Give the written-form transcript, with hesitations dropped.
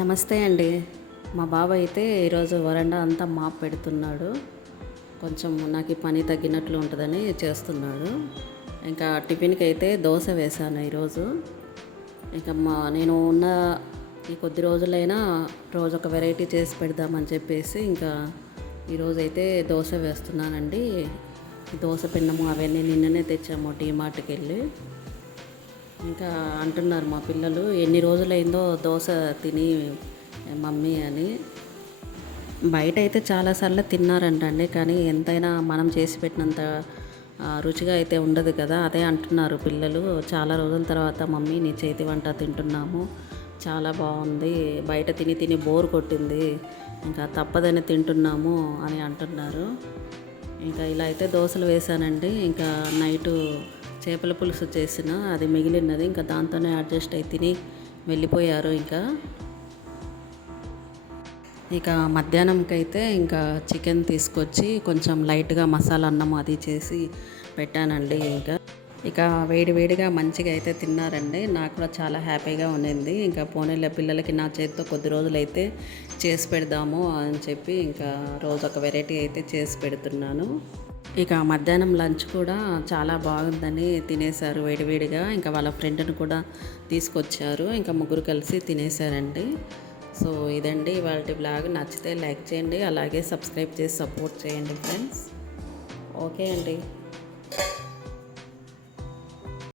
నమస్తే అండి. మా బాబు అయితే ఈరోజు వరండా అంతా మాప్ పెడుతున్నాడు. కొంచెం నాకు ఈ పని తగ్గినట్లు ఉంటుందని చేస్తున్నాడు. ఇంకా టిఫిన్కి అయితే దోశ వేశాను ఈరోజు. ఇంకా నేను ఉన్న ఈ కొద్ది రోజులైనా రోజు ఒక వెరైటీ చేసి పెడదామని చెప్పేసి ఇంకా ఈరోజైతే దోశ వేస్తున్నానండి. దోశ పిండము అవన్నీ నిన్ననే తెచ్చాము డీమార్ట్కి వెళ్ళి. ఇంకా అంటున్నారు మా పిల్లలు, ఎన్ని రోజులైందో దోశ తిని మమ్మీ అని. బయట అయితే చాలాసార్లు తిన్నారంటండి, కానీ ఎంతైనా మనం చేసి పెట్టినంత రుచిగా అయితే ఉండదు కదా. అదే అంటున్నారు పిల్లలు, చాలా రోజుల తర్వాత మమ్మీ నీ చేతి వంట తింటున్నాము, చాలా బాగుంది, బయట తిని తిని బోర్ కొట్టింది, ఇంకా తప్పదని తింటున్నాము అని అంటున్నారు. ఇంకా ఇలా అయితే దోశలు వేశానండి. ఇంకా నైటు చేపల పులుసు చేసిన అది మిగిలినది, ఇంకా దాంతోనే అడ్జస్ట్ అయి తిని వెళ్ళిపోయారు. ఇక మధ్యాహ్నంకి అయితే ఇంకా చికెన్ తీసుకొచ్చి కొంచెం లైట్గా మసాలా అన్నం అది చేసి పెట్టానండి. ఇక వేడి వేడిగా మంచిగా అయితే తిన్నారండి. నాకు కూడా చాలా హ్యాపీగా ఉండింది. ఇంకా పోనీలే పిల్లలకి నా చేతితో కొద్ది రోజులైతే చేసి పెడదాము అని చెప్పి ఇంకా రోజు ఒక వెరైటీ అయితే చేసి పెడుతున్నాను. ఇక మధ్యాహ్నం లంచ్ కూడా చాలా బాగుందని తినేశారు వేడివేడిగా. ఇంకా వాళ్ళ ఫ్రెండ్ని కూడా తీసుకొచ్చారు. ఇంకా ముగ్గురు కలిసి తినేశారండి. సో ఇదండి ఇవాల్టి బ్లాగ్. నచ్చితే లైక్ చేయండి, అలాగే సబ్స్క్రైబ్ చేసి సపోర్ట్ చేయండి ఫ్రెండ్స్. ఓకే అండి.